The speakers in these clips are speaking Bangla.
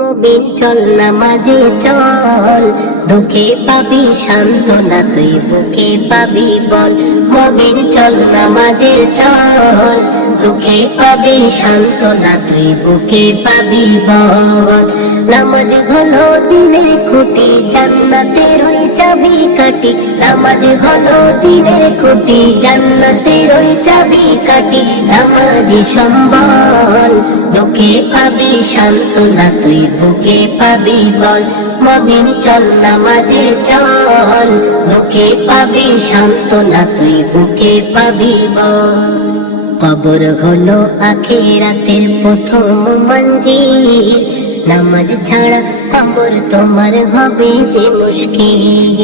মবিন চল নামাজে চল। দুঃখে পাবি সান্ত্বনা, তুই বুকে পাবি বল। মবিন চল নামাজে চল। দুঃখে পাবি সান্ত্বনা, তুই বুকে পাবি বল। নামাজ হলো দিনের খুঁটি, জান্নাতের ওই চাবি কাটি নামাজ হলো দিনের খুঁটি, জান্নাতের ওই চাবি কাটি নামাজি সম্বল, দুঃখে পাবি সান্ত্বনা, তুই বুকে পাবি বল। মবিন চল, নামাজে চল, দুঃখে পাবি সান্ত্বনা, তুই বুকে পাবি বল। কবর হলো আখেরাতের প্রথম মঞ্জিল নামাজ ছাড়া কবর তোমার হবে যে মুশকিল।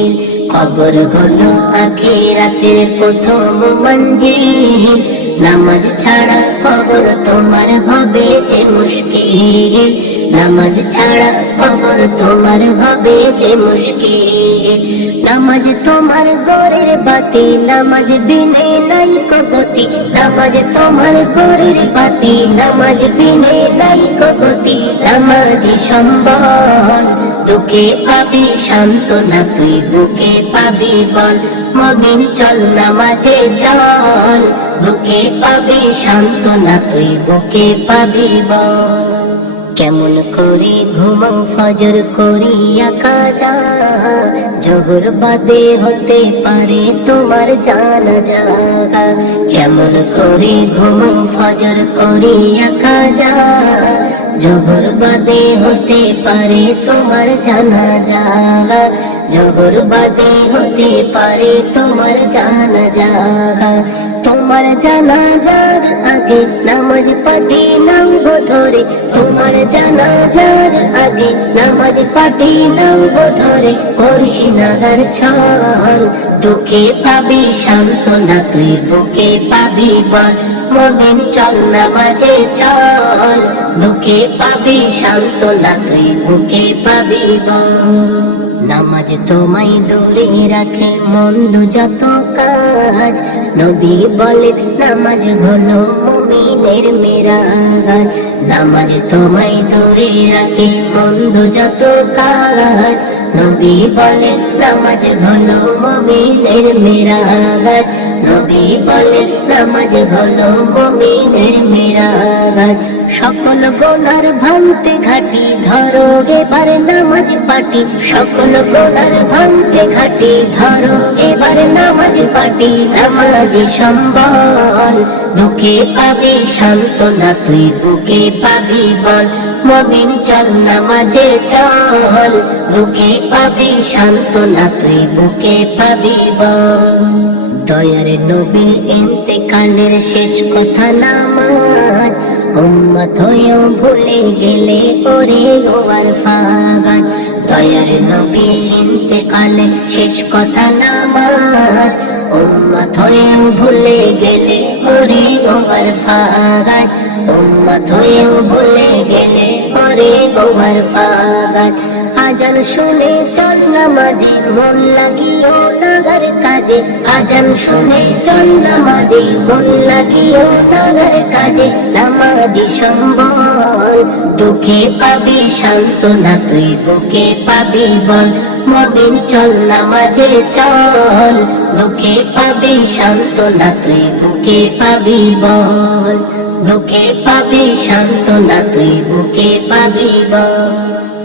কবর হলো আখেরাতের প্রথম মঞ্জিল। নামাজ ছাড়া কবর তোমার হবে যে মুশকিল। নামাজ ছাড়া কবর তোমার হবে যে মুশকিল। নামাজ তোমার গরের বাতি, নামাজ বিনে নাই কগতি নামাজ তোমার গরের বাতি, নামাজ বিনে নাই কগতি নামাজ সম্বল, দুঃখে পাবি, সান্ত্বনা তুই বুকে পাবি বল। মবিন চল নামাজে চল, দুঃখে পাবি, সান্ত্বনা তুই বুকে পাবি বল। কেমন করে ঘুমাও ফজর করিয়া কাজা? জোহর বাদে হতে পারে তোমার জানা জাগা কেমন করে ঘুমাও ফজর করিয়া কাজা? জোহর বাদে হতে পারে তোমার জানা জাগা জোহর বাদে হতে পারে তোমার জানা জাগা তোমার জানা যার আগে নামাজ পাটি নামবো ধরে। তোমার জানা যার আগে নামাজ পাটি নামবো ধরে। করিস নাগার ছল দুঃখে পাবি সান্ত্বনা, তুই বুকে পাবি বল। মমিন চল নামাজে চল দুঃখে পাবি সান্ত্বনা, তুই বুকে পাবি বল। নামাজ তোমায় দূরে রাখে, মন্দ যত কাজ নবী বলে, নামাজ হলো মুমিনের মেরাজ। নামাজ তোমায় দূরে রাখে মন্দ যত কাজ। নবী বলে, নামাজ হলো মুমিনের মেরাজ। নবী বলে, নামাজ হলো মুমিনের মেরাজ। সকল গোনার ভাঙতে ঘাটি, ধরো এবার নামাজ পাটি। সকল গোনার ভাঙতে ঘাটি, ধরো এবার নামাজ পাটি। নামাজ সম্বল, দুঃখে পাবি সান্ত্বনা, তুই বুকে পাবি বল। মবিন চল, নামাজে চল। দুঃখে পাবি সান্ত্বনা, তুই বুকে পাবি বল। দয়ার নবী ইন্তেকালের শেষ কথা নামাজ উম্মত হয়েও ভুলে গেলে ওরে গোয়ার ফাগাজ। দয়ার নবী ইন্তেকালে শেষ কথা নামাজ। উম্মত হয়েও ভুলে গেলে ওরে গোয়ার ফাগাজ। উম্মত হয়েও ভুলে গেলে ওরে গোয়ার ফাগাজ। আজান শুনে চল নামাজে, মন লাগিও নাগার কাজে। আজান শুনে চল নামাজে, মন লাগিও নাগার কাজে। নামাজি সম্বল, দুঃখে পাবি সান্ত্বনা, তুই বুকে পাবি বল। মবিন চল নামাজে চল, দুঃখে পাবি সান্ত্বনা, তুই বুকে পাবি বল। দুঃখে পাবি সান্ত্বনা, তুই বুকে পাবি বল।